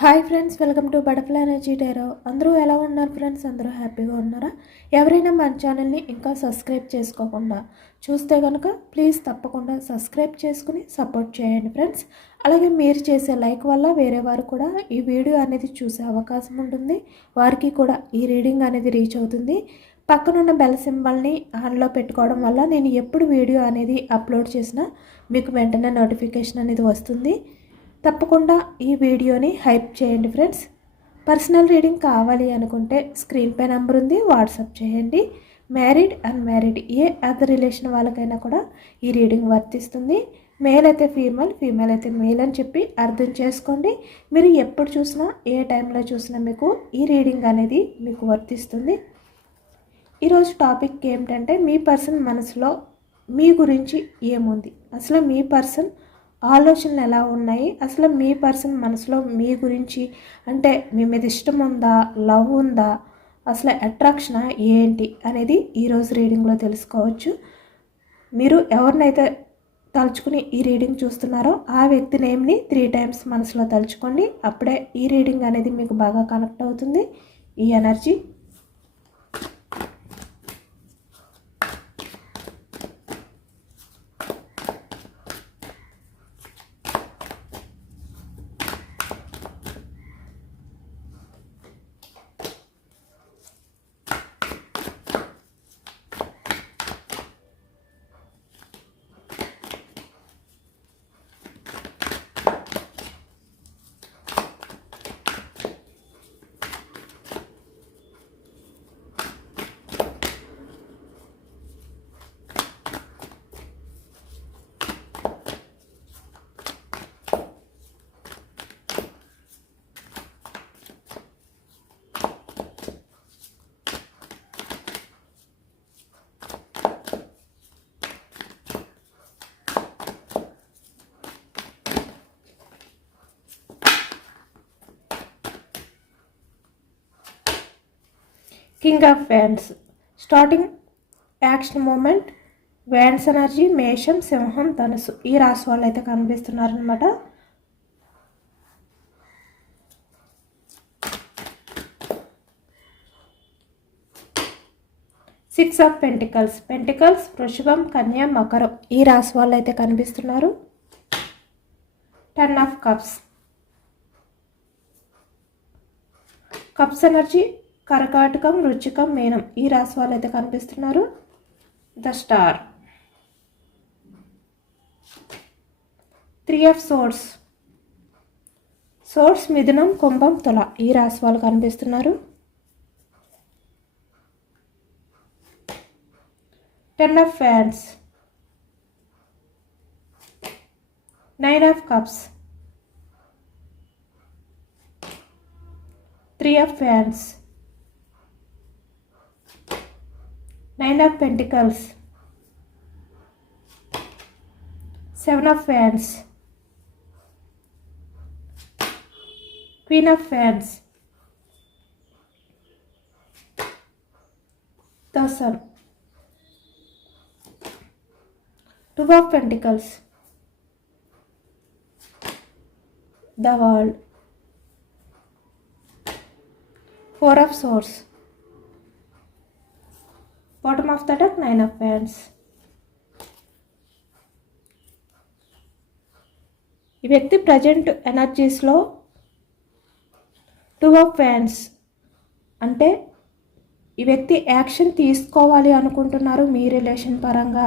Hi friends, welcome to butterfly energy tarot. అందరూ ఎలా ఉన్నారు ఫ్రెండ్స్? అందరూ హ్యాపీగా ఉన్నారా? ఎవరైనా మన ఛానల్ని ఇంకా సబ్స్క్రైబ్ చేసుకోకుండా చూస్తే కనుక ప్లీజ్ తప్పకుండా సబ్స్క్రైబ్ చేసుకుని సపోర్ట్ చేయండి ఫ్రెండ్స్. అలాగే మీరు చేసే లైక్ వల్ల వేరే వారు కూడా ఈ వీడియో అనేది చూసే అవకాశం ఉంటుంది. వారికి కూడా ఈ రీడింగ్ అనేది రీచ్ అవుతుంది. పక్కనున్న బెల్ సింబల్ని ఆన్లో పెట్టుకోవడం వల్ల నేను ఎప్పుడు వీడియో అనేది అప్లోడ్ చేసినా మీకు వెంటనే నోటిఫికేషన్ అనేది వస్తుంది. తప్పకుండా ఈ వీడియోని హైప్ చేయండి ఫ్రెండ్స్. పర్సనల్ రీడింగ్ కావాలి అనుకుంటే స్క్రీన్ పై నెంబర్ ఉంది, వాట్సాప్ చేయండి. మ్యారీడ్ అన్మ్యారీడ్ ఏ అదర్ రిలేషన్ వాళ్ళకైనా కూడా ఈ రీడింగ్ వర్తిస్తుంది. మేల్ అయితే ఫీమేల్, ఫీమేల్ అయితే మేల్ అని చెప్పి అర్థం చేసుకోండి. మీరు ఎప్పుడు చూసినా ఏ టైంలో చూసినా మీకు ఈ రీడింగ్ అనేది మీకు వర్తిస్తుంది. ఈరోజు టాపిక్ ఏమిటంటే మీ పర్సన్ మనసులో మీ గురించి ఏముంది, అసలు మీ పర్సన్ ఆలోచనలు ఎలా ఉన్నాయి, అసలు మీ పర్సన్ మనసులో మీ గురించి అంటే మీ మీద ఇష్టం ఉందా, లవ్ ఉందా, అసలు అట్రాక్షనా ఏంటి అనేది ఈరోజు రీడింగ్లో తెలుసుకోవచ్చు. మీరు ఎవరినైతే తలుచుకుని ఈ రీడింగ్ చూస్తున్నారో ఆ వ్యక్తి నేమ్ని 3 టైమ్స్ మనసులో తలుచుకోండి. అప్పుడే ఈ రీడింగ్ అనేది మీకు బాగా కనెక్ట్ అవుతుంది. ఈ energy king of wands. Starting action moment wands energy మేషం, సింహం, ధనుసు ఈ రాశి వాళ్ళు అయితే కనిపిస్తున్నారనమాట. సిక్స్ ఆఫ్ పెంటికల్స్, పెంటికల్స్ వృషభం, కన్య, మకరం ఈ రాశి వాళ్ళు అయితే కనిపిస్తున్నారు. 10 ఆఫ్ కప్స్, కప్స్ ఎనర్జీ కర్కాటకం, వృచ్చికం, మీనం ఈ రాశి వాళ్ళు అయితే కనిపిస్తున్నారు. The star, 3 of swords, swords మిథునం, కుంభం, తుల ఈ రాశి వాళ్ళు కనిపిస్తున్నారు. 10 ఆఫ్ ఫ్యాన్స్, 9 ఆఫ్ కప్స్, 3 ఆఫ్ ఫ్యాన్స్, 9 of Pentacles, 7 of Wands, Queen of Wands, the Sun, 2 of Pentacles, the World, 4 of Swords, bottom of the deck 9 of Wands. ఈ వ్యక్తి ప్రజెంట్ ఎనర్జీస్లో 2 ఆఫ్ వ్యాండ్స్ అంటే ఈ వ్యక్తి యాక్షన్ తీసుకోవాలి అనుకుంటున్నారు. మీ రిలేషన్ పరంగా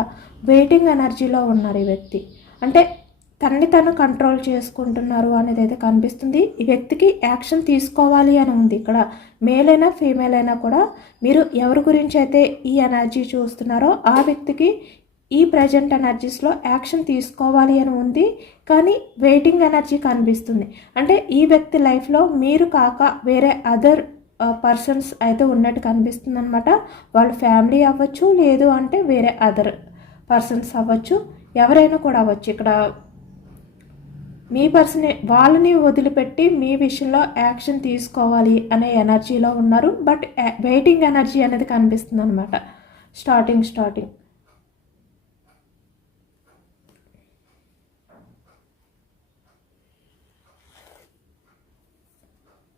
వెయిటింగ్ ఎనర్జీలో ఉన్నారు. ఈ వ్యక్తి అంటే తనని తను కంట్రోల్ చేసుకుంటున్నారు అనేది అయితే కనిపిస్తుంది. ఈ వ్యక్తికి యాక్షన్ తీసుకోవాలి అని ఉంది. ఇక్కడ మేల్ అయినా ఫీమేల్ అయినా కూడా మీరు ఎవరి గురించి అయితే ఈ ఎనర్జీ చూస్తున్నారో ఆ వ్యక్తికి ఈ ప్రజెంట్ ఎనర్జీస్లో యాక్షన్ తీసుకోవాలి అని ఉంది. కానీ వెయిటింగ్ ఎనర్జీ కనిపిస్తుంది. అంటే ఈ వ్యక్తి లైఫ్లో మీరు కాక వేరే అదర్ పర్సన్స్ అయితే ఉన్నట్టు కనిపిస్తుంది అనమాట. వాళ్ళ ఫ్యామిలీ అవ్వచ్చు, లేదు అంటే వేరే అదర్ పర్సన్స్ అవ్వచ్చు, ఎవరైనా కూడా అవ్వచ్చు. ఇక్కడ మీ పర్సన్ వాళ్ళని వదిలిపెట్టి మీ విషయంలో యాక్షన్ తీసుకోవాలి అనే ఎనర్జీలో ఉన్నారు. బట్ వెయిటింగ్ ఎనర్జీ అనేది కనిపిస్తుంది అనమాట. Starting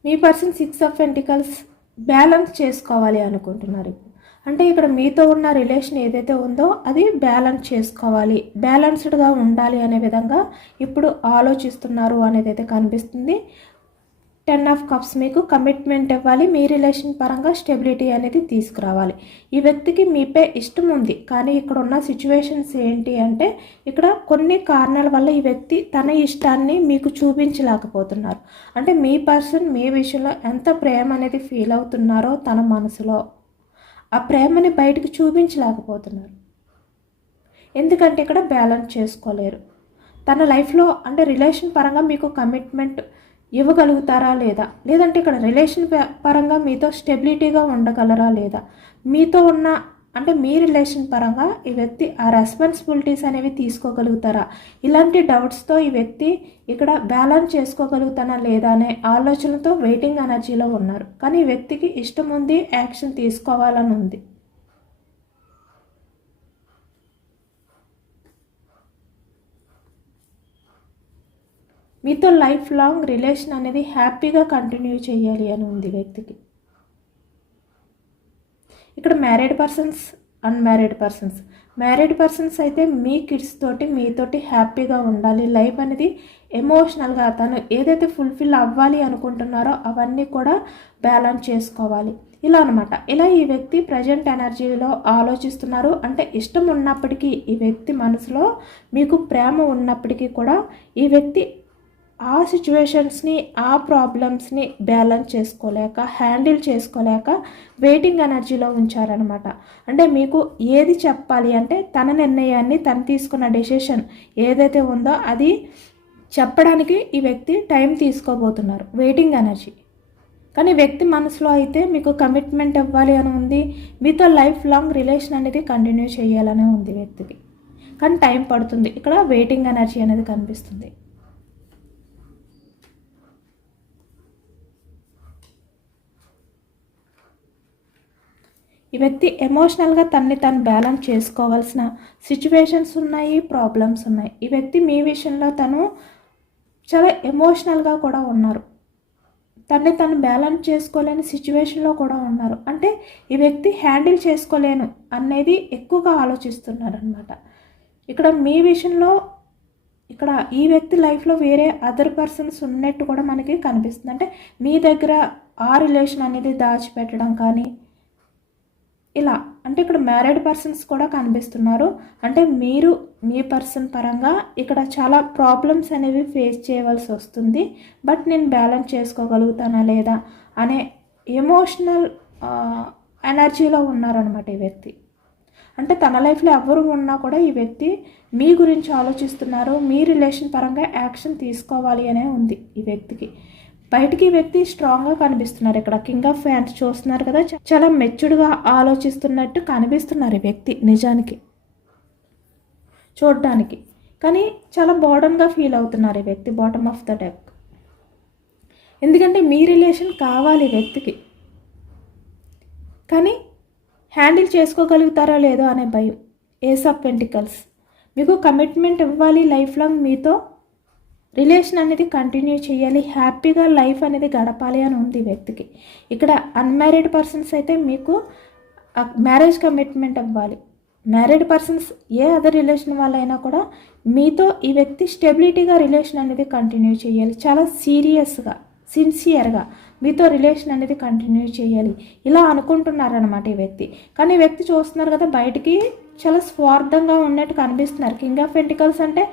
me person 6 of pentacles balance చేసుకోవాలి అనుకుంటున్నారు ఇప్పుడు. అంటే ఇక్కడ మీతో ఉన్న రిలేషన్ ఏదైతే ఉందో అది బ్యాలెన్స్ చేసుకోవాలి, బ్యాలెన్స్డ్గా ఉండాలి అనే విధంగా ఇప్పుడు ఆలోచిస్తున్నారు అనేది అయితే కనిపిస్తుంది. 10 ఆఫ్ కప్స్ మీకు కమిట్మెంట్ ఇవ్వాలి, మీ రిలేషన్ పరంగా స్టెబిలిటీ అనేది తీసుకురావాలి. ఈ వ్యక్తికి మీపై ఇష్టం ఉంది, కానీ ఇక్కడ ఉన్న సిచ్యువేషన్స్ ఏంటి అంటే ఇక్కడ కొన్ని కారణాల వల్ల ఈ వ్యక్తి తన ఇష్టాన్ని మీకు చూపించలేకపోతున్నారు. అంటే మీ పర్సన్ మీ విషయంలో ఎంత ప్రేమ అనేది ఫీల్ అవుతున్నారో తన మనసులో ఆ ప్రేమని బయటకు చూపించలేకపోతున్నారు. ఎందుకంటే ఇక్కడ బ్యాలెన్స్ చేసుకోలేరు. తన లైఫ్లో అంటే రిలేషన్ పరంగా మీకు కమిట్మెంట్ ఇవ్వగలుగుతారా లేదా, లేదంటే ఇక్కడ రిలేషన్ పరంగా మీతో స్టెబిలిటీగా ఉండగలరా లేదా, మీతో ఉన్న అంటే మీ రిలేషన్ పరంగా ఈ వ్యక్తి ఆ రెస్పాన్సిబిలిటీస్ అనేవి తీసుకోగలుగుతారా, ఇలాంటి డౌట్స్తో ఈ వ్యక్తి ఇక్కడ బ్యాలెన్స్ చేసుకోగలుగుతానా లేదా అనే ఆలోచనతో వెయిటింగ్ ఎనర్జీలో ఉన్నారు. కానీ ఈ వ్యక్తికి ఇష్టం ఉంది, యాక్షన్ తీసుకోవాలని ఉంది. మీతో లైఫ్ లాంగ్ రిలేషన్ అనేది హ్యాపీగా కంటిన్యూ చేయాలి అని ఉంది వ్యక్తికి. ఇక్కడ married persons, unmarried persons. Married persons అయితే మీ కిడ్స్ తోటి మీతోటి హ్యాపీగా ఉండాలి, లైఫ్ అనేది ఎమోషనల్గా తను ఏదైతే ఫుల్ఫిల్ అవ్వాలి అనుకుంటున్నారో అవన్నీ కూడా బ్యాలెన్స్ చేసుకోవాలి, ఇలా అనమాట. ఇలా ఈ వ్యక్తి ప్రజెంట్ ఎనర్జీలో ఆలోచిస్తున్నారు. అంటే ఇష్టం ఉన్నప్పటికీ ఈ వ్యక్తి మనసులో మీకు ప్రేమ ఉన్నప్పటికీ కూడా ఈ వ్యక్తి ఆ సిచ్యువేషన్స్ని ఆ ప్రాబ్లమ్స్ని బ్యాలెన్స్ చేసుకోలేక హ్యాండిల్ చేసుకోలేక వెయిటింగ్ ఎనర్జీలో ఉంచారనమాట. అంటే మీకు ఏది చెప్పాలి అంటే తన నిర్ణయాన్ని తను తీసుకున్న డెసిషన్ ఏదైతే ఉందో అది చెప్పడానికి ఈ వ్యక్తి టైం తీసుకోబోతున్నారు, వెయిటింగ్ ఎనర్జీ. కానీ వ్యక్తి మనసులో అయితే మీకు కమిట్మెంట్ ఇవ్వాలి అని ఉంది, మీతో లైఫ్ లాంగ్ రిలేషన్ అనేది కంటిన్యూ చేయాలనే ఉంది వ్యక్తికి. కానీ టైం పడుతుంది, ఇక్కడ వెయిటింగ్ ఎనర్జీ అనేది కనిపిస్తుంది. ఈ వ్యక్తి ఎమోషనల్గా తన్ని తను బ్యాలెన్స్ చేసుకోవాల్సిన సిచ్యువేషన్స్ ఉన్నాయి, ప్రాబ్లమ్స్ ఉన్నాయి. ఈ వ్యక్తి మీ విషయంలో తను చాలా ఎమోషనల్గా కూడా ఉన్నారు, తన్ని తను బ్యాలెన్స్ చేసుకోలేని సిచ్యువేషన్లో కూడా ఉన్నారు. అంటే ఈ వ్యక్తి హ్యాండిల్ చేసుకోలేను అనేది ఎక్కువగా ఆలోచిస్తున్నారు అనమాట. ఇక్కడ మీ విషయంలో ఇక్కడ ఈ వ్యక్తి లైఫ్లో వేరే అదర్ పర్సన్స్ ఉన్నట్టు కూడా మనకి కనిపిస్తుంది. అంటే మీ దగ్గర ఆ రిలేషన్ అనేది దాచిపెట్టడం కానీ ఇలా. అంటే ఇక్కడ మ్యారీడ్ పర్సన్స్ కూడా కనిపిస్తున్నారు. అంటే మీరు మీ పర్సన్ పరంగా ఇక్కడ చాలా ప్రాబ్లమ్స్ అనేవి ఫేస్ చేయవలసి వస్తుంది, బట్ నేను బ్యాలెన్స్ చేసుకోగలుగుతానా లేదా అనే ఎమోషనల్ ఎనర్జీలో ఉన్నారనమాట ఈ వ్యక్తి. అంటే తన లైఫ్లో ఎవరు ఉన్నా కూడా ఈ వ్యక్తి మీ గురించి ఆలోచిస్తున్నారు, మీ రిలేషన్ పరంగా యాక్షన్ తీసుకోవాలి అనే ఉంది ఈ వ్యక్తికి. బయటికి వ్యక్తి స్ట్రాంగ్గా కనిపిస్తున్నారు. ఇక్కడ కింగ్ ఆఫ్ ఫ్యాన్స్ చూస్తున్నారు కదా, చాలా మెచ్యూర్డ్గా ఆలోచిస్తున్నట్టు కనిపిస్తున్నారు ఈ వ్యక్తి నిజానికి చూడడానికి. కానీ చాలా బోర్డన్గా ఫీల్ అవుతున్నారు ఈ వ్యక్తి, బాటమ్ ఆఫ్ ద డెక్. ఎందుకంటే మీ రిలేషన్ కావాలి వ్యక్తికి, కానీ హ్యాండిల్ చేసుకోగలుగుతారో లేదో అనే భయం. Ace of pentacles. మీకు కమిట్మెంట్ ఇవ్వాలి, లైఫ్ లాంగ్ మీతో రిలేషన్ అనేది కంటిన్యూ చేయాలి, హ్యాపీగా లైఫ్ అనేది గడపాలి అని ఉంది వ్యక్తికి. ఇక్కడ అన్మ్యారీడ్ పర్సన్స్ అయితే మీకు మ్యారేజ్ కమిట్మెంట్ అవ్వాలి. మ్యారీడ్ పర్సన్స్ ఏ అదర్ రిలేషన్ వాళ్ళైనా కూడా మీతో ఈ వ్యక్తి స్టెబిలిటీగా రిలేషన్ అనేది కంటిన్యూ చేయాలి, చాలా సీరియస్గా సిన్సియర్గా మీతో రిలేషన్ అనేది కంటిన్యూ చేయాలి, ఇలా అనుకుంటున్నారనమాట ఈ వ్యక్తి. కానీ ఈ వ్యక్తి చూస్తున్నారు కదా, బయటికి చాలా స్వార్థంగా ఉన్నట్టు కనిపిస్తున్నారు. కింగ్ ఆఫ్ పెంటికల్స్ అంటే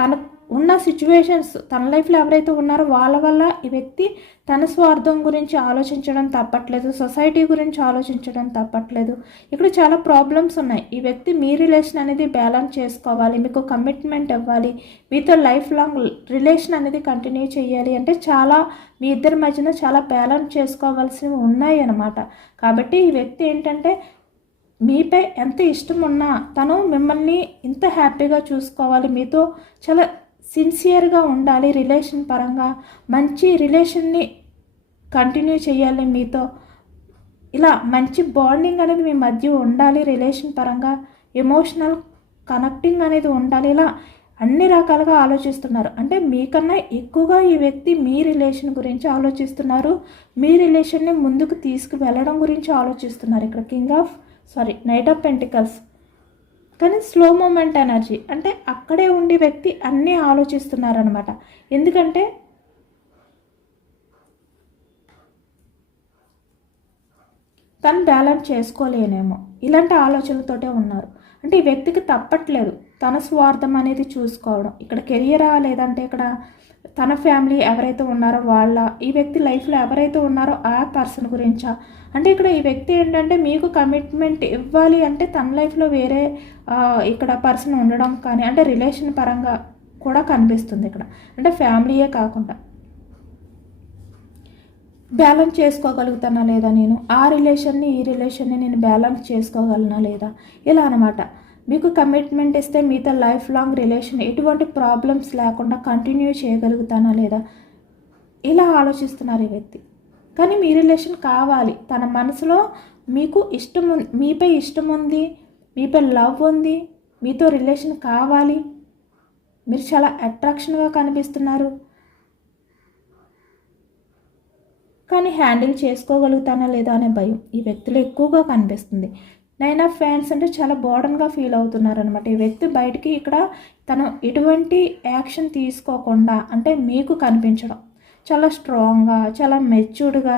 తన ఉన్న సిచ్యువేషన్స్, తన లైఫ్లో ఎవరైతే ఉన్నారో వాళ్ళ వల్ల ఈ వ్యక్తి తన స్వార్థం గురించి ఆలోచించడం తప్పట్లేదు, సొసైటీ గురించి ఆలోచించడం తప్పట్లేదు. ఇక్కడ చాలా ప్రాబ్లమ్స్ ఉన్నాయి. ఈ వ్యక్తి మీ రిలేషన్ అనేది బ్యాలెన్స్ చేసుకోవాలి, మీకు కమిట్మెంట్ ఇవ్వాలి, మీతో లైఫ్ లాంగ్ రిలేషన్ అనేది కంటిన్యూ చేయాలి అంటే చాలా మీ ఇద్దరి మధ్యన చాలా బ్యాలెన్స్ చేసుకోవాల్సినవి ఉన్నాయి అన్నమాట. కాబట్టి ఈ వ్యక్తి ఏంటంటే మీపై ఎంత ఇష్టం ఉన్నా తను మిమ్మల్ని ఇంత హ్యాపీగా చూసుకోవాలి, మీతో చాలా సిన్సియర్గా ఉండాలి, రిలేషన్ పరంగా మంచి రిలేషన్ని కంటిన్యూ చేయాలి, మీతో ఇలా మంచి బాండింగ్ అనేది మీ మధ్య ఉండాలి, రిలేషన్ పరంగా ఎమోషనల్ కనెక్టింగ్ అనేది ఉండాలి. ఇలా అన్ని రకాలుగా ఆలోచిస్తున్నారు. అంటే మీకన్నా ఎక్కువగా ఈ వ్యక్తి మీ రిలేషన్ గురించి ఆలోచిస్తున్నారు. మీ రిలేషన్ని ముందుకు తీసుకువెళ్ళడం గురించి ఆలోచిస్తున్నారు. ఇక్కడ నైట్ ఆఫ్ పెంటికల్స్. కానీ స్లో మూమెంట్ ఎనర్జీ అంటే అక్కడే ఉండే వ్యక్తి అన్నీ ఆలోచిస్తున్నారనమాట. ఎందుకంటే తను బ్యాలెన్స్ చేసుకోలేనేమో ఇలాంటి ఆలోచనలతోటే ఉన్నారు. అంటే ఈ వ్యక్తికి తప్పట్లేదు తన స్వార్థం అనేది చూసుకోవడం. ఇక్కడ కెరియరా, లేదంటే ఇక్కడ తన ఫ్యామిలీ ఎవరైతే ఉన్నారో ఈ వ్యక్తి లైఫ్లో ఎవరైతే ఉన్నారో ఆ పర్సన్ గురించా. అంటే ఇక్కడ ఈ వ్యక్తి ఏంటంటే మీకు కమిట్మెంట్ ఇవ్వాలి అంటే తన లైఫ్లో వేరే ఇక్కడ పర్సన్ ఉండడం కానీ, అంటే రిలేషన్ పరంగా కూడా కనిపిస్తుంది ఇక్కడ. అంటే ఫ్యామిలీయే కాకుండా బ్యాలెన్స్ చేసుకోగలుగుతానా లేదా, నేను ఆ రిలేషన్ని ఈ రిలేషన్ని నేను బ్యాలెన్స్ చేసుకోగలనా లేదా, ఇలా అనమాట. మీకు కమిట్మెంట్ ఇస్తే మీతో లైఫ్ లాంగ్ రిలేషన్ ఎటువంటి ప్రాబ్లమ్స్ లేకుండా కంటిన్యూ చేయగలుగుతానా లేదా, ఇలా ఆలోచిస్తున్నారు ఈ వ్యక్తి. కానీ మీ రిలేషన్ కావాలి, తన మనసులో మీకు మీపై ఇష్టం ఉంది, మీపై లవ్ ఉంది, మీతో రిలేషన్ కావాలి, మీరు చాలా అట్రాక్షన్గా కనిపిస్తున్నారు. కానీ హ్యాండిల్ చేసుకోగలుగుతానా లేదా అనే భయం ఈ వ్యక్తిలో ఎక్కువగా కనిపిస్తుంది. 9 ఆఫ్ ఫ్యాన్స్ అంటే చాలా బోర్డన్గా ఫీల్ అవుతున్నారు అనమాట. ఈ వ్యక్తి బయటికి ఇక్కడ తను ఎటువంటి యాక్షన్ తీసుకోకుండా అంటే మీకు కనిపించడం చాలా స్ట్రాంగ్గా, చాలా మెచ్యూర్డ్గా,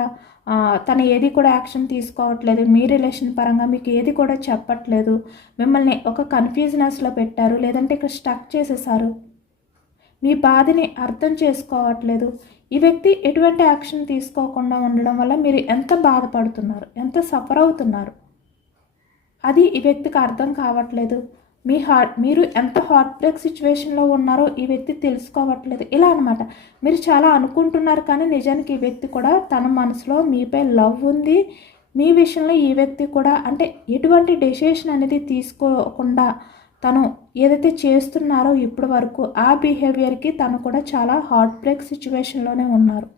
తను ఏది కూడా యాక్షన్ తీసుకోవట్లేదు, మీ రిలేషన్ పరంగా మీకు ఏది కూడా చెప్పట్లేదు, మిమ్మల్ని ఒక కన్ఫ్యూజనెస్లో పెట్టారు, లేదంటే ఇక్కడ స్టక్ చేసేసారు, మీ బాధని అర్థం చేసుకోవట్లేదు. ఈ వ్యక్తి ఎటువంటి యాక్షన్ తీసుకోకుండా ఉండడం వల్ల మీరు ఎంత బాధపడుతున్నారు, ఎంత సఫర్ అవుతున్నారు, అది ఈ వ్యక్తికి అర్థం కావట్లేదు. మీరు ఎంత హార్ట్ బ్రేక్ సిచ్యువేషన్లో ఉన్నారో ఈ వ్యక్తి తెలుసుకోవట్లేదు, ఇలా అనమాట. మీరు చాలా అనుకుంటున్నారు కానీ నిజానికి ఈ వ్యక్తి కూడా తన మనసులో మీపై లవ్ ఉంది. మీ విషయంలో ఈ వ్యక్తి కూడా అంటే ఎటువంటి డెసిషన్ అనేది తీసుకోకుండా తను ఏదైతే చేస్తున్నారో ఇప్పటి వరకు ఆ బిహేవియర్కి తను కూడా చాలా హార్ట్ బ్రేక్ సిచ్యువేషన్లోనే ఉన్నారు.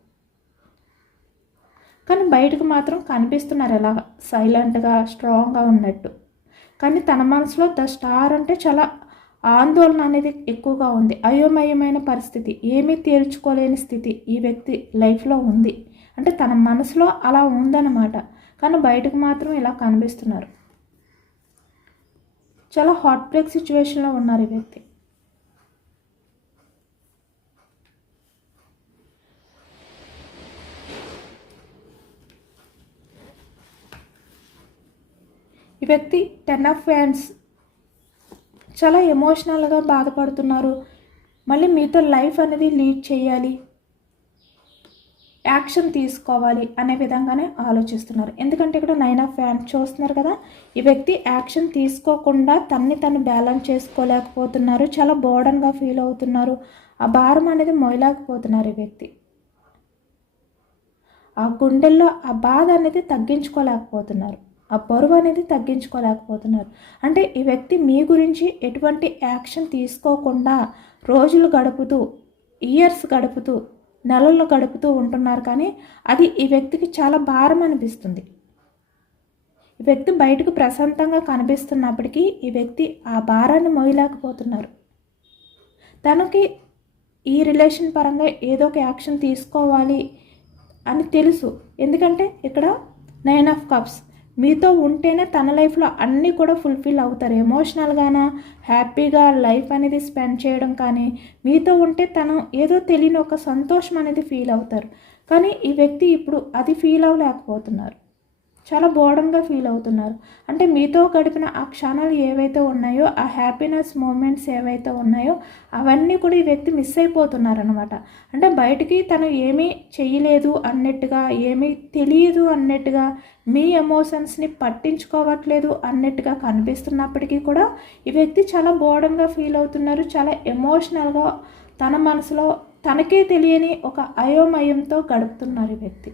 కానీ బయటకు మాత్రం కనిపిస్తున్నారు ఎలా సైలెంట్గా, స్ట్రాంగ్గా ఉన్నట్టు. కానీ తన మనసులో ద స్టార్ అంటే చాలా ఆందోళన అనేది ఎక్కువగా ఉంది. అయోమయమైన పరిస్థితి, ఏమీ తేల్చుకోలేని స్థితి ఈ వ్యక్తి లైఫ్లో ఉంది. అంటే తన మనసులో అలా ఉందన్నమాట. కానీ బయటకు మాత్రం ఇలా కనిపిస్తున్నారు. చాలా హార్ట్ బ్రేక్ సిచ్యువేషన్లో ఉన్నారు ఈ వ్యక్తి. ఈ వ్యక్తి 10 ఆఫ్ ఫ్యాన్స్ చాలా ఎమోషనల్గా బాధపడుతున్నారు. మళ్ళీ మీతో లైఫ్ అనేది లీడ్ చేయాలి, యాక్షన్ తీసుకోవాలి అనే విధంగానే ఆలోచిస్తున్నారు. ఎందుకంటే ఇక్కడ 9 ఆఫ్ ఫ్యాన్స్ చూస్తున్నారు కదా, ఈ వ్యక్తి యాక్షన్ తీసుకోకుండా తను బ్యాలెన్స్ చేసుకోలేకపోతున్నారు. చాలా బోర్డన్గా ఫీల్ అవుతున్నారు. ఆ భారం అనేది మోయలేకపోతున్నారు ఈ వ్యక్తి. ఆ గుండెల్లో ఆ బాధ అనేది తగ్గించుకోలేకపోతున్నారు, ఆ బరువు అనేది తగ్గించుకోలేకపోతున్నారు. అంటే ఈ వ్యక్తి మీ గురించి ఎటువంటి యాక్షన్ తీసుకోకుండా రోజులు గడుపుతూ, ఇయర్స్ గడుపుతూ, నెలలు గడుపుతూ ఉంటున్నారు. కానీ అది ఈ వ్యక్తికి చాలా భారం అనిపిస్తుంది. ఈ వ్యక్తి బయటకు ప్రశాంతంగా కనిపిస్తున్నప్పటికీ ఈ వ్యక్తి ఆ భారాన్ని మోయలేకపోతున్నారు. తనకి ఈ రిలేషన్ పరంగా ఏదో ఒక యాక్షన్ తీసుకోవాలి అని తెలుసు. ఎందుకంటే ఇక్కడ 9 ఆఫ్ కప్స్ మీతో ఉంటేనే తన లైఫ్లో అన్నీ కూడా ఫుల్ఫిల్ అవుతారు. ఎమోషనల్గానా హ్యాపీగా లైఫ్ అనేది స్పెండ్ చేయడం కానీ, మీతో ఉంటే తను ఏదో తెలియని ఒక సంతోషం అనేది ఫీల్ అవుతారు. కానీ ఈ వ్యక్తి ఇప్పుడు అది ఫీల్ అవ్వలేకపోతున్నారు, చాలా బోర్డన్గా ఫీల్ అవుతున్నారు. అంటే మీతో గడిపిన ఆ క్షణాలు ఏవైతే ఉన్నాయో, ఆ హ్యాపీనెస్ మూమెంట్స్ ఏవైతే ఉన్నాయో అవన్నీ కూడా ఈ వ్యక్తి మిస్ అయిపోతున్నారనమాట. అంటే బయటికి తను ఏమీ చేయలేదు అన్నట్టుగా, ఏమీ తెలియదు అన్నట్టుగా, మీ ఎమోషన్స్ని పట్టించుకోవట్లేదు అన్నట్టుగా కనిపిస్తున్నప్పటికీ కూడా ఈ వ్యక్తి చాలా బోర్డన్గా ఫీల్ అవుతున్నారు. చాలా ఎమోషనల్గా తన మనసులో తనకే తెలియని ఒక అయోమయంతో గడుపుతున్నారు ఈ వ్యక్తి.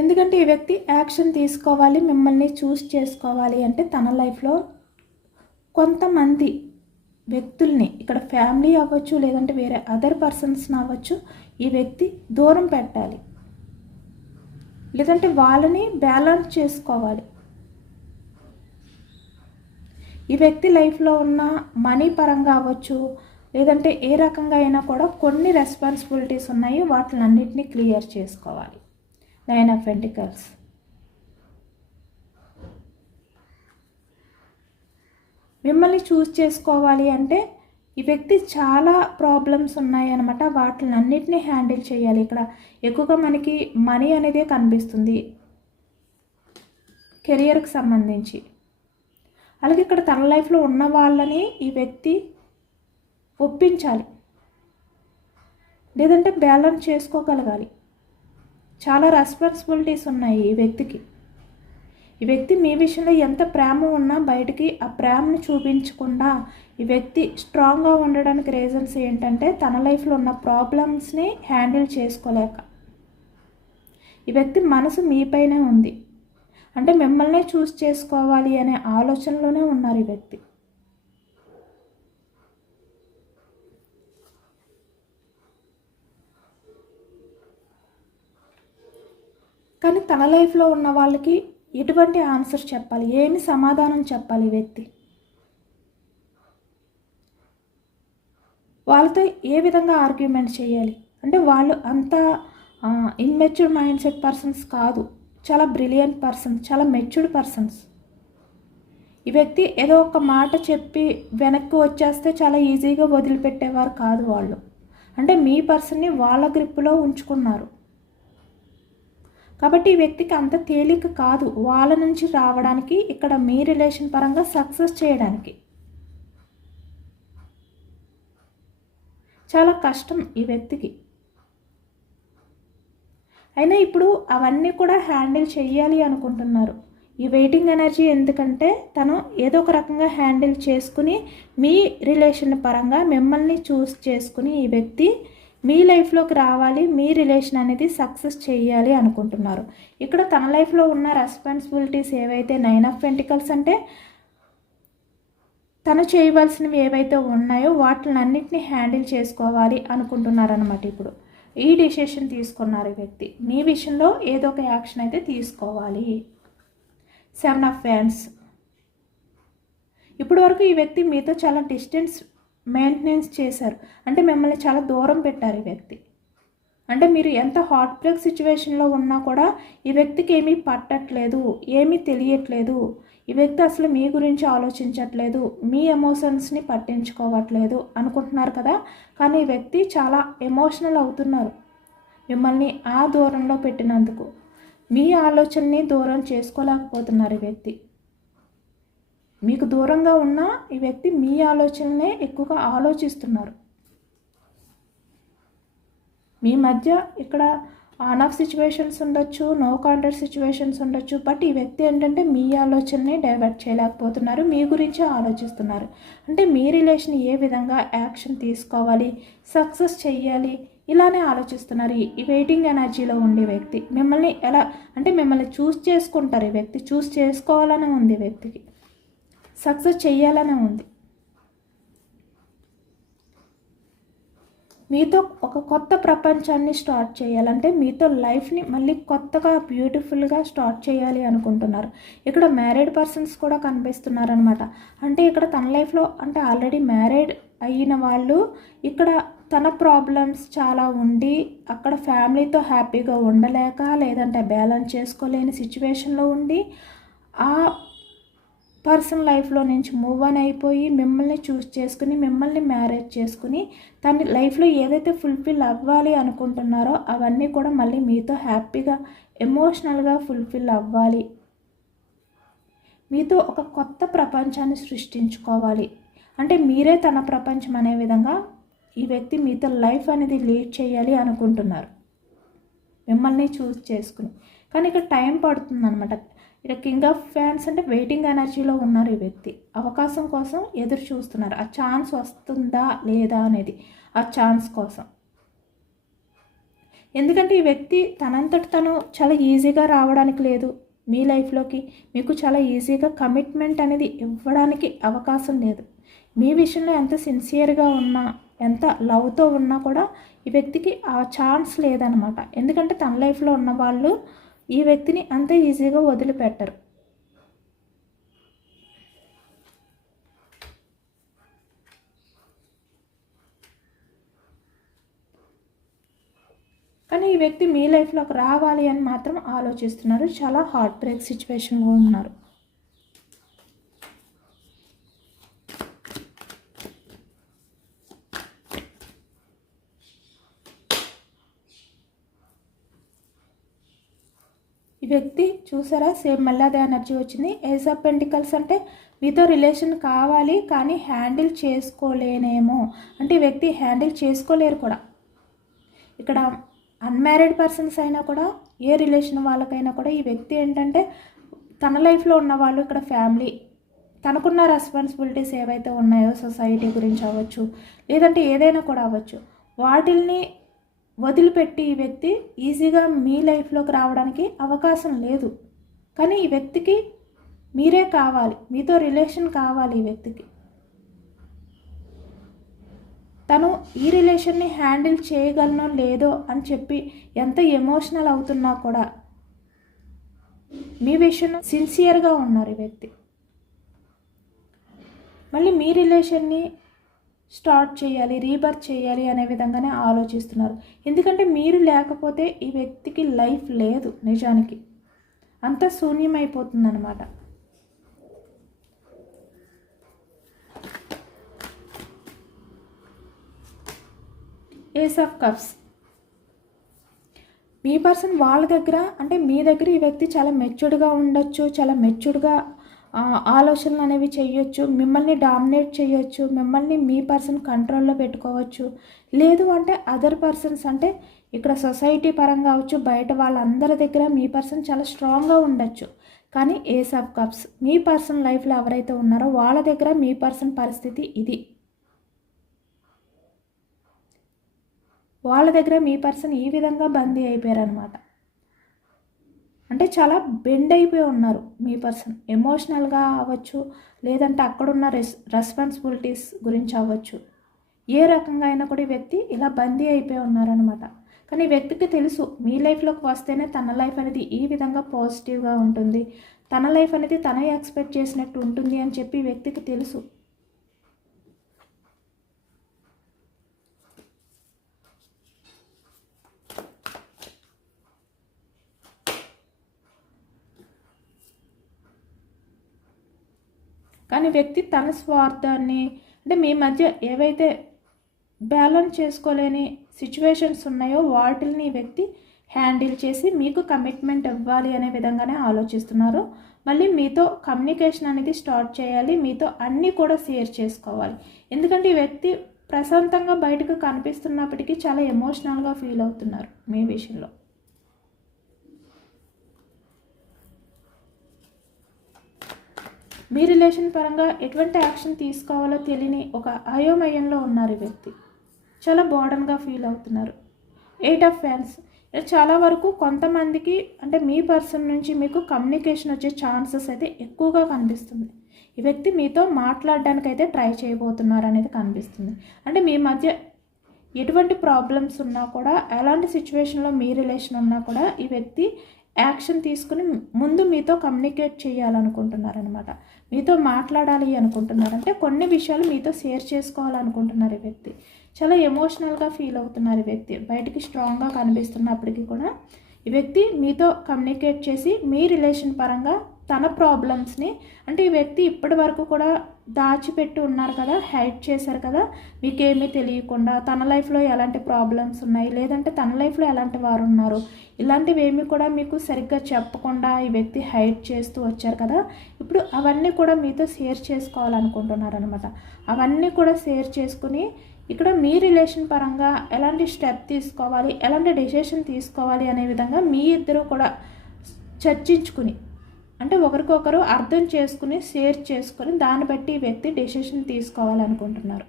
ఎందుకంటే ఈ వ్యక్తి యాక్షన్ తీసుకోవాలి, మిమ్మల్ని చూస్ చేసుకోవాలి అంటే తన లైఫ్లో కొంతమంది వ్యక్తుల్ని, ఇక్కడ ఫ్యామిలీ అవ్వచ్చు, లేదంటే వేరే అదర్ పర్సన్స్ని అవ్వచ్చు, ఈ వ్యక్తి దూరం పెట్టాలి, లేదంటే వాళ్ళని బ్యాలెన్స్ చేసుకోవాలి. ఈ వ్యక్తి లైఫ్లో ఉన్న మనీ పరంగా అవ్వచ్చు, లేదంటే ఏ రకంగా అయినా కూడా కొన్ని రెస్పాన్సిబిలిటీస్ ఉన్నాయి, వాటిని అన్నిటినీ క్లియర్ చేసుకోవాలి. 9 ఆఫ్ పెంటికల్స్. మిమ్మల్ని చూస్ చేసుకోవాలి అంటే ఈ వ్యక్తి చాలా ప్రాబ్లమ్స్ ఉన్నాయి అన్నమాట, వాటిని అన్నిటినీ హ్యాండిల్ చేయాలి. ఇక్కడ ఎక్కువగా మనకి మనీ అనేదే కనిపిస్తుంది కెరియర్కి సంబంధించి. అలాగే ఇక్కడ తన లైఫ్లో ఉన్న వాళ్ళని ఈ వ్యక్తి ఒప్పించాలి, లేదంటే బ్యాలెన్స్ చేసుకోగలగాలి. చాలా రెస్పాన్సిబిలిటీస్ ఉన్నాయి ఈ వ్యక్తికి. ఈ వ్యక్తి మీ విషయంలో ఎంత ప్రేమ ఉన్నా బయటికి ఆ ప్రేమను చూపించకుండా ఈ వ్యక్తి స్ట్రాంగ్గా ఉండడానికి రీజన్స్ ఏంటంటే తన లైఫ్లో ఉన్న ప్రాబ్లమ్స్ని హ్యాండిల్ చేసుకోలేక. ఈ వ్యక్తి మనసు మీపైనే ఉంది, అంటే మిమ్మల్నే చూస్ చేసుకోవాలి అనే ఆలోచనలోనే ఉన్నారు ఈ వ్యక్తి. కానీ తన లైఫ్లో ఉన్న వాళ్ళకి ఎటువంటి ఆన్సర్ చెప్పాలి, ఏమి సమాధానం చెప్పాలి ఈ వ్యక్తి, వాళ్ళతో ఏ విధంగా ఆర్గ్యుమెంట్ చేయాలి అంటే వాళ్ళు అంత ఇన్మెచ్యూర్డ్ మైండ్ సెట్ పర్సన్స్ కాదు, చాలా బ్రిలియంట్ పర్సన్స్, చాలా మెచ్యూర్డ్ పర్సన్స్. ఈ వ్యక్తి ఏదో ఒక మాట చెప్పి వెనక్కి వచ్చేస్తే చాలా ఈజీగా వదిలిపెట్టేవారు కాదు వాళ్ళు, అంటే మీ పర్సన్ని వాళ్ళ గ్రిప్పులో ఉంచుకున్నారు. కాబట్టి ఈ వ్యక్తికి అంత తేలిక కాదు వాళ్ళ నుంచి రావడానికి, ఇక్కడ మీ రిలేషన్ పరంగా సక్సెస్ చేయడానికి. చాలా కష్టం ఈ వ్యక్తికి. అయినా ఇప్పుడు అవన్నీ కూడా హ్యాండిల్ చేయాలి అనుకుంటున్నారు. ఈ వెయిటింగ్ ఎనర్జీ ఎందుకంటే తను ఏదో ఒక రకంగా హ్యాండిల్ చేసుకుని మీ రిలేషన్ పరంగా మిమ్మల్ని చూస్ చేసుకుని ఈ వ్యక్తి మీ లైఫ్లోకి రావాలి, మీ రిలేషన్ అనేది సక్సెస్ చేయాలి అనుకుంటున్నారు. ఇక్కడ తన లైఫ్లో ఉన్న రెస్పాన్సిబిలిటీస్ ఏవైతే 9 ఆఫ్ పెంటికల్స్ అంటే తను చేయవలసినవి ఏవైతే ఉన్నాయో వాటిని అన్నిటినీ హ్యాండిల్ చేసుకోవాలి అనుకుంటున్నారు అన్నమాట. ఇప్పుడు ఈ డిసిషన్ తీసుకున్నారు ఈ వ్యక్తి, మీ విషయంలో ఏదో ఒక యాక్షన్ అయితే తీసుకోవాలి. 7 ఆఫ్ వ్యాండ్స్. ఇప్పటి వరకు ఈ వ్యక్తి మీతో చాలా డిస్టెన్స్ మెయింటెనెన్స్ చేశారు, అంటే మిమ్మల్ని చాలా దూరం పెట్టారు ఈ వ్యక్తి. అంటే మీరు ఎంత హార్ట్ బ్రేక్ సిచ్యువేషన్లో ఉన్నా కూడా ఈ వ్యక్తికి ఏమీ పట్టట్లేదు, ఏమీ తెలియట్లేదు. ఈ వ్యక్తి అసలు మీ గురించి ఆలోచించట్లేదు, మీ ఎమోషన్స్ని పట్టించుకోవట్లేదు అనుకుంటున్నారు కదా. కానీ ఈ వ్యక్తి చాలా ఎమోషనల్ అవుతున్నారు మిమ్మల్ని ఆ దూరంలో పెట్టినందుకు. మీ ఆలోచనని దూరం చేసుకోలేకపోతున్నారు ఈ వ్యక్తి. మీకు దూరంగా ఉన్న ఈ వ్యక్తి మీ ఆలోచనలే ఎక్కువగా ఆలోచిస్తున్నారు. మీ మధ్య ఇక్కడ ఆన్ ఆఫ్ సిచ్యువేషన్స్ ఉండొచ్చు, నో కాంటాక్ట్ సిచ్యువేషన్స్ ఉండొచ్చు, బట్ ఈ వ్యక్తి ఏంటంటే మీ ఆలోచనని డైవర్ట్ చేయలేకపోతున్నారు, మీ గురించి ఆలోచిస్తున్నారు. అంటే మీ రిలేషన్ ఏ విధంగా యాక్షన్ తీసుకోవాలి, సక్సెస్ చెయ్యాలి, ఇలానే ఆలోచిస్తున్నారు. ఈ వెయిటింగ్ ఎనర్జీలో ఉండే వ్యక్తి మిమ్మల్ని ఎలా అంటే మిమ్మల్ని చూస్ చేసుకుంటారు. ఈ వ్యక్తి చూస్ చేసుకోవాలని ఉంది వ్యక్తికి, సక్సెస్ చెయ్యాలనే ఉంది. మీతో ఒక కొత్త ప్రపంచాన్ని స్టార్ట్ చేయాలంటే మీతో లైఫ్ని మళ్ళీ కొత్తగా బ్యూటిఫుల్గా స్టార్ట్ చేయాలి అనుకుంటున్నారు. ఇక్కడ మ్యారీడ్ పర్సన్స్ కూడా కనిపిస్తున్నారనమాట. అంటే ఇక్కడ తన లైఫ్లో అంటే ఆల్రెడీ మ్యారీడ్ అయిన వాళ్ళు ఇక్కడ తన ప్రాబ్లమ్స్ చాలా ఉండి అక్కడ ఫ్యామిలీతో హ్యాపీగా ఉండలేక, లేదంటే బ్యాలెన్స్ చేసుకోలేని సిచ్యువేషన్లో ఉండి ఆ పర్సన్ లైఫ్లో నుంచి మూవ్ ఆన్ అయిపోయి మిమ్మల్ని చూస్ చేసుకుని మిమ్మల్ని మ్యారేజ్ చేసుకుని తన లైఫ్లో ఏదైతే ఫుల్ఫిల్ అవ్వాలి అనుకుంటున్నారో అవన్నీ కూడా మళ్ళీ మీతో హ్యాపీగా ఎమోషనల్గా ఫుల్ఫిల్ అవ్వాలి, మీతో ఒక కొత్త ప్రపంచాన్ని సృష్టించుకోవాలి, అంటే మీరే తన ప్రపంచం అనే విధంగా ఈ వ్యక్తి మీతో లైఫ్ అనేది లీడ్ చేయాలి అనుకుంటున్నారు మిమ్మల్ని చూస్ చేసుకుని. కానీ ఇక్కడ టైం పడుతుంది అనమాట. ఇక్కడ కింగ్ ఆఫ్ ఫ్యాన్స్ అంటే వెయిటింగ్ ఎనర్జీలో ఉన్నారు ఈ వ్యక్తి, అవకాశం కోసం ఎదురు చూస్తున్నారు. ఆ ఛాన్స్ వస్తుందా లేదా అనేది ఆ ఛాన్స్ కోసం. ఎందుకంటే ఈ వ్యక్తి తనంతట తను చాలా ఈజీగా రావడానికి లేదు మీ లైఫ్లోకి, మీకు చాలా ఈజీగా కమిట్మెంట్ అనేది ఇవ్వడానికి అవకాశం లేదు. మీ విషయంలో ఎంత సిన్సియర్గా ఉన్నా, ఎంత లవ్తో ఉన్నా కూడా ఈ వ్యక్తికి ఆ ఛాన్స్ లేదనమాట. ఎందుకంటే తన లైఫ్లో ఉన్న వాళ్ళు ఈ వ్యక్తిని అంత ఈజీగా వదిలిపెట్టరు. కానీ ఈ వ్యక్తి మీ లైఫ్లోకి రావాలి అని మాత్రం ఆలోచిస్తున్నారు. చాలా హార్ట్ బ్రేక్ సిచ్యువేషన్లో ఉన్నారు. ఈ వ్యక్తి చూసారా, సేమ్ మళ్ళీ అదే ఎనర్జీ వచ్చింది. ఏజ్ ఆఫ్ పెంటికల్స్ అంటే మీతో రిలేషన్ కావాలి కానీ హ్యాండిల్ చేసుకోలేనేమో, అంటే ఈ వ్యక్తి హ్యాండిల్ చేసుకోలేరు కూడా. ఇక్కడ అన్మ్యారీడ్ పర్సన్స్ అయినా కూడా, ఏ రిలేషన్ వాళ్ళకైనా కూడా ఈ వ్యక్తి ఏంటంటే తన లైఫ్లో ఉన్న వాళ్ళు ఇక్కడ ఫ్యామిలీ, తనకున్న రెస్పాన్సిబిలిటీస్ ఏవైతే ఉన్నాయో సొసైటీ గురించి అవ్వచ్చు, లేదంటే ఏదైనా కూడా అవ్వచ్చు, వాటిల్ని వదిలిపెట్టి ఈ వ్యక్తి ఈజీగా మీ లైఫ్లోకి రావడానికి అవకాశం లేదు. కానీ ఈ వ్యక్తికి మీరే కావాలి, మీతో రిలేషన్ కావాలి. ఈ వ్యక్తికి తను ఈ రిలేషన్ని హ్యాండిల్ చేయగలనో లేదో అని చెప్పి ఎంత ఎమోషనల్ అవుతున్నా కూడా మీ విషయంలో సిన్సియర్గా ఉన్నారు ఈ వ్యక్తి. మళ్ళీ మీ రిలేషన్ని స్టార్ట్ చేయాలి, రీబర్త్ చేయాలి అనే విధంగానే ఆలోచిస్తున్నారు. ఎందుకంటే మీరు లేకపోతే ఈ వ్యక్తికి లైఫ్ లేదు, నిజానికి అంత శూన్యమైపోతుందన్నమాట. Ace of cups. మీ పర్సన్ వాళ్ళ దగ్గర, అంటే మీ దగ్గర ఈ వ్యక్తి చాలా మెచ్యూర్డ్గా ఉండొచ్చు, చాలా మెచ్యూర్డ్గా ఆలోచనలు అనేవి చేయొచ్చు, మిమ్మల్ని డామినేట్ చేయొచ్చు, మిమ్మల్ని మీ పర్సన్ కంట్రోల్లో పెట్టుకోవచ్చు. లేదు అంటే అదర్ పర్సన్స్, అంటే ఇక్కడ సొసైటీ పరంగా అవచ్చు, బయట వాళ్ళందరి దగ్గర మీ పర్సన్ చాలా స్ట్రాంగ్గా ఉండొచ్చు. కానీ ఏస్ ఆఫ్ కప్స్, మీ పర్సన్ లైఫ్లో ఎవరైతే ఉన్నారో వాళ్ళ దగ్గర మీ పర్సన్ పరిస్థితి ఇది. వాళ్ళ దగ్గర మీ పర్సన్ ఈ విధంగా బందీ అయిపోయారనమాట. అంటే చాలా బెండ్ అయిపోయి ఉన్నారు మీ పర్సన్, ఎమోషనల్గా అవ్వచ్చు, లేదంటే అక్కడున్న రెస్పాన్సిబిలిటీస్ గురించి అవ్వచ్చు. ఏ రకంగా అయినా కూడా ఈ వ్యక్తి ఇలా బందీ అయిపోయి ఉన్నారనమాట. కానీ ఈ వ్యక్తికి తెలుసు మీ లైఫ్లోకి వస్తేనే తన లైఫ్ అనేది ఈ విధంగా పాజిటివ్గా ఉంటుంది, తన లైఫ్ అనేది తనే ఎక్స్పెక్ట్ చేసినట్టు ఉంటుంది అని చెప్పి ఈ వ్యక్తికి తెలుసు. కానీ వ్యక్తి తన స్వార్థాన్ని, అంటే మీ మధ్య ఏవైతే బ్యాలెన్స్ చేసుకోలేని సిచ్యువేషన్స్ ఉన్నాయో వాటిని ఈ వ్యక్తి హ్యాండిల్ చేసి మీకు కమిట్మెంట్ ఇవ్వాలి అనే విధంగానే ఆలోచిస్తున్నారు. మళ్ళీ మీతో కమ్యూనికేషన్ అనేది స్టార్ట్ చేయాలి, మీతో అన్నీ కూడా షేర్ చేసుకోవాలి. ఎందుకంటే ఈ వ్యక్తి ప్రశాంతంగా బయటకు కనిపిస్తున్నప్పటికీ చాలా ఎమోషనల్గా ఫీల్ అవుతున్నారు మీ విషయంలో. మీ రిలేషన్ పరంగా ఎటువంటి యాక్షన్ తీసుకోవాలో తెలియని ఒక అయోమయంలో ఉన్నారు ఈ వ్యక్తి. చాలా బోర్డన్గా ఫీల్ అవుతున్నారు. 8 ఆఫ్ ఫ్యాన్స్. చాలా వరకు కొంతమందికి, అంటే మీ పర్సన్ నుంచి మీకు కమ్యూనికేషన్ వచ్చే ఛాన్సెస్ అయితే ఎక్కువగా కనిపిస్తుంది. ఈ వ్యక్తి మీతో మాట్లాడడానికి అయితే ట్రై చేయబోతున్నారు అనేది కనిపిస్తుంది. అంటే మీ మధ్య ఎటువంటి ప్రాబ్లమ్స్ ఉన్నా కూడా, ఎలాంటి సిచ్యువేషన్లో మీ రిలేషన్ ఉన్నా కూడా ఈ వ్యక్తి యాక్షన్ తీసుకుని ముందు మీతో కమ్యూనికేట్ చేయాలనుకుంటున్నారనమాట. మీతో మాట్లాడాలి అనుకుంటున్నారు, అంటే కొన్ని విషయాలు మీతో షేర్ చేసుకోవాలనుకుంటున్నారు ఈ వ్యక్తి. చాలా ఎమోషనల్గా ఫీల్ అవుతున్నారు ఈ వ్యక్తి. బయటికి స్ట్రాంగ్గా కనిపిస్తున్నప్పటికీ కూడా ఈ వ్యక్తి మీతో కమ్యూనికేట్ చేసి మీ రిలేషన్ పరంగా తన ప్రాబ్లమ్స్ని, అంటే ఈ వ్యక్తి ఇప్పటి వరకు కూడా దాచిపెట్టి ఉన్నారు కదా, హైడ్ చేశారు కదా, మీకేమీ తెలియకుండా తన లైఫ్లో ఎలాంటి ప్రాబ్లమ్స్ ఉన్నాయి, లేదంటే తన లైఫ్లో ఎలాంటి వారు ఉన్నారు, ఇలాంటివి ఏమీ కూడా మీకు సరిగ్గా చెప్పకుండా ఈ వ్యక్తి హైడ్ చేస్తూ వచ్చారు కదా. ఇప్పుడు అవన్నీ కూడా మీతో షేర్ చేసుకోవాలనుకుంటున్నారు అనమాట. అవన్నీ కూడా షేర్ చేసుకుని ఇక్కడ మీ రిలేషన్ పరంగా ఎలాంటి స్టెప్ తీసుకోవాలి, ఎలాంటి డెసిషన్ తీసుకోవాలి అనే విధంగా మీ ఇద్దరు కూడా చర్చించుకుని, అంటే ఒకరికొకరు అర్థం చేసుకుని షేర్ చేసుకుని దాన్ని బట్టి ఈ వ్యక్తి డెసిషన్ తీసుకోవాలనుకుంటున్నారు.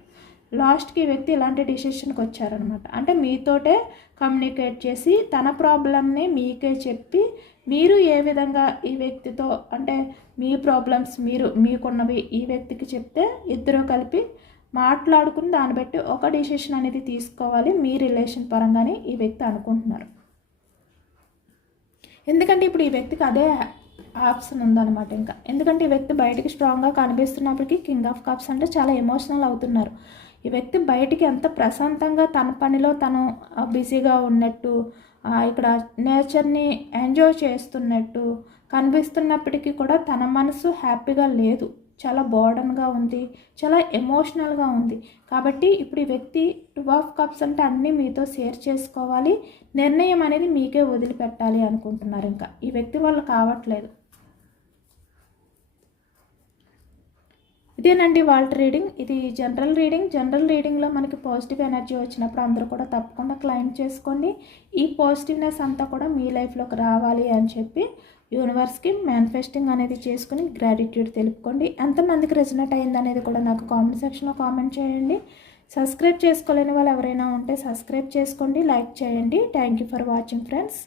లాస్ట్కి ఈ వ్యక్తి ఇలాంటి డిసిషన్కి వచ్చారనమాట. అంటే మీతోటే కమ్యూనికేట్ చేసి తన ప్రాబ్లమ్ని మీకే చెప్పి మీరు ఏ విధంగా ఈ వ్యక్తితో అంటే మీ ప్రాబ్లమ్స్ మీకున్నవి ఈ వ్యక్తికి చెప్తే ఇద్దరు కలిపి మాట్లాడుకుని దాన్ని బట్టి ఒక డిసిషన్ అనేది తీసుకోవాలి మీ రిలేషన్ పరంగానే ఈ వ్యక్తి అనుకుంటున్నారు. ఎందుకంటే ఇప్పుడు ఈ వ్యక్తికి అదే ఆప్షన్ ఉందన్నమాట. ఇంకా ఎందుకంటే ఈ వ్యక్తి బయటికి స్ట్రాంగ్గా కనిపిస్తున్నప్పటికీ కింగ్ ఆఫ్ కప్స్ అంటే చాలా ఎమోషనల్ అవుతున్నారు. ఈ వ్యక్తి బయటికి ఎంత ప్రశాంతంగా తన పనిలో తను బిజీగా ఉన్నట్టు ఇక్కడ నేచర్ని ఎంజాయ్ చేస్తున్నట్టు కనిపిస్తున్నప్పటికీ కూడా తన మనసు హ్యాపీగా లేదు, చాలా బర్డన్గా ఉంది, చాలా ఎమోషనల్గా ఉంది. కాబట్టి ఇప్పుడు ఈ వ్యక్తి 2 ఆఫ్ కప్స్ అంటే అన్నీ మీతో షేర్ చేసుకోవాలి, నిర్ణయం అనేది మీకే వదిలిపెట్టాలి అనుకుంటున్నారు. ఇంకా ఈ వ్యక్తి వాళ్ళు కావట్లేదు. ఇదేనండి వాళ్ళ రీడింగ్. ఇది జనరల్ రీడింగ్. జనరల్ రీడింగ్లో మనకి పాజిటివ్ ఎనర్జీ వచ్చినప్పుడు అందరూ కూడా తప్పకుండా క్లైమ్ చేసుకోండి. ఈ పాజిటివ్నెస్ అంతా కూడా మీ లైఫ్లోకి రావాలి అని చెప్పి యూనివర్స్కి మేనిఫెస్టింగ్ అనేది చేసుకుని గ్రాటిట్యూడ్ తెలుపుకోండి. ఎంతమందికి రెజొనేట్ అయింది అనేది కూడా నాకు కామెంట్ సెక్షన్లో కామెంట్ చేయండి. సబ్స్క్రైబ్ చేసుకోలేని వాళ్ళు ఎవరైనా ఉంటే సబ్స్క్రైబ్ చేసుకోండి, లైక్ చేయండి. Thank you for watching friends.